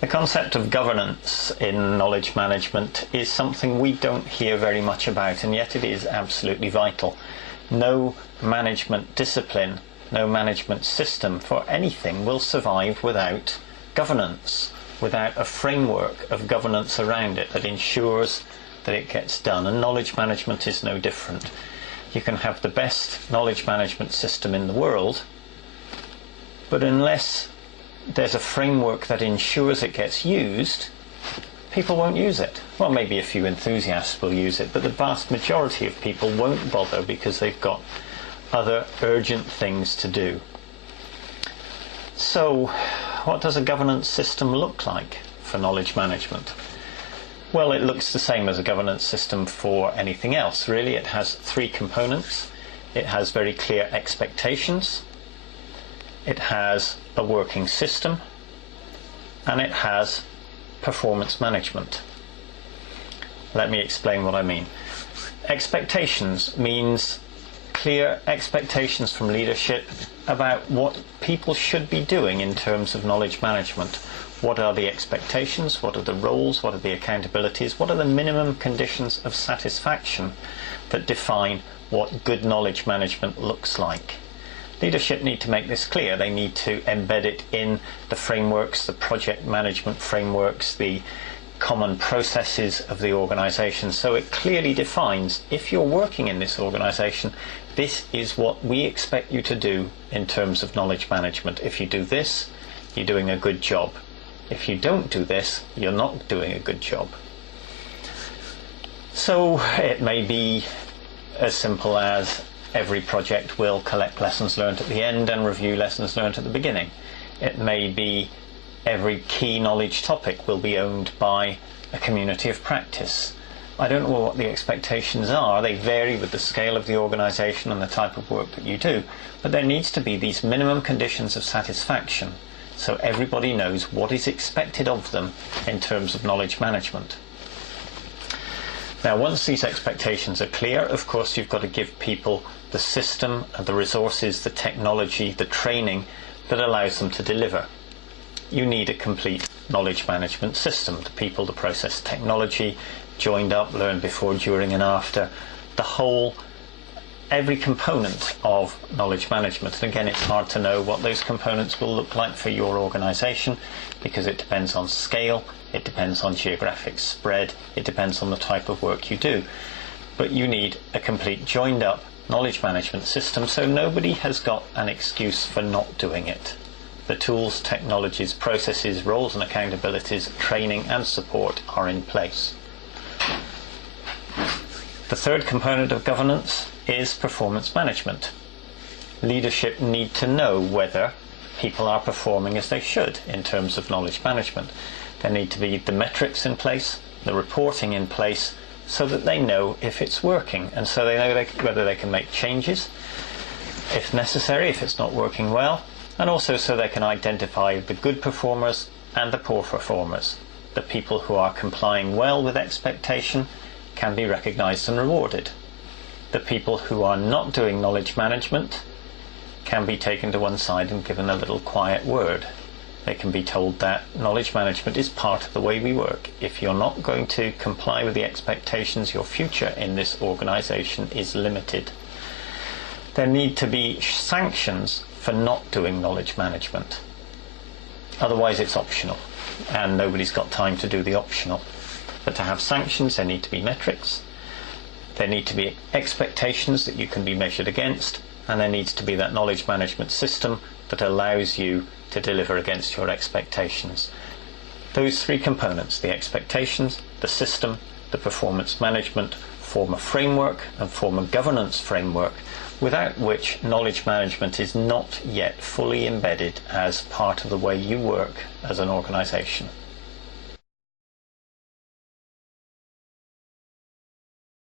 The concept of governance in knowledge management is something we don't hear very much about, and yet it is absolutely vital. No management discipline, no management system for anything will survive without governance, without a framework of governance around it that ensures that it gets done, and knowledge management is no different. You can have the best knowledge management system in the world, but unless there's a framework that ensures it gets used, people won't use it. Well, maybe a few enthusiasts will use it, but the vast majority of people won't bother because they've got other urgent things to do. So, what does a governance system look like for knowledge management? Well, it looks the same as a governance system for anything else, really. It has three components. It has very clear expectations, it has a working system, and it has performance management. Let me explain what I mean. Expectations means clear expectations from leadership about what people should be doing in terms of knowledge management. What are the expectations? What are the roles? What are the accountabilities? What are the minimum conditions of satisfaction that define what good knowledge management looks like? Leadership need to make this clear. They need to embed it in the frameworks, the project management frameworks, the common processes of the organisation, so it clearly defines, if you're working in this organisation, this is what we expect you to do in terms of knowledge management. If you do this, you're doing a good job. If you don't do this, you're not doing a good job. So it may be as simple as every project will collect lessons learned at the end and review lessons learned at the beginning. It may be every key knowledge topic will be owned by a community of practice. I don't know what the expectations are. They vary with the scale of the organisation and the type of work that you do, but there needs to be these minimum conditions of satisfaction so everybody knows what is expected of them in terms of knowledge management. Now, once these expectations are clear, of course, you've got to give people the system, the resources, the technology, the training that allows them to deliver. You need a complete knowledge management system. The people, the process, technology, joined up, learn before, during and after. The whole, every component of knowledge management. And again, it's hard to know what those components will look like for your organisation because it depends on scale, it depends on geographic spread, it depends on the type of work you do. But you need a complete joined up knowledge management system so nobody has got an excuse for not doing it. The tools, technologies, processes, roles and accountabilities, training and support are in place. The third component of governance is performance management. Leadership need to know whether people are performing as they should in terms of knowledge management. There need to be the metrics in place, the reporting in place, so that they know if it's working and so they know whether they can make changes if necessary, if it's not working well, and also so they can identify the good performers and the poor performers. The people who are complying well with expectation can be recognised and rewarded. The people who are not doing knowledge management can be taken to one side and given a little quiet word. They can be told that knowledge management is part of the way we work. If you're not going to comply with the expectations, your future in this organisation is limited. There need to be sanctions for not doing knowledge management. Otherwise it's optional, and nobody's got time to do the optional. But to have sanctions, there need to be metrics, there need to be expectations that you can be measured against, and there needs to be that knowledge management system that allows you to deliver against your expectations. Those three components, the expectations, the system, the performance management, form a framework and form a governance framework without which knowledge management is not yet fully embedded as part of the way you work as an organisation.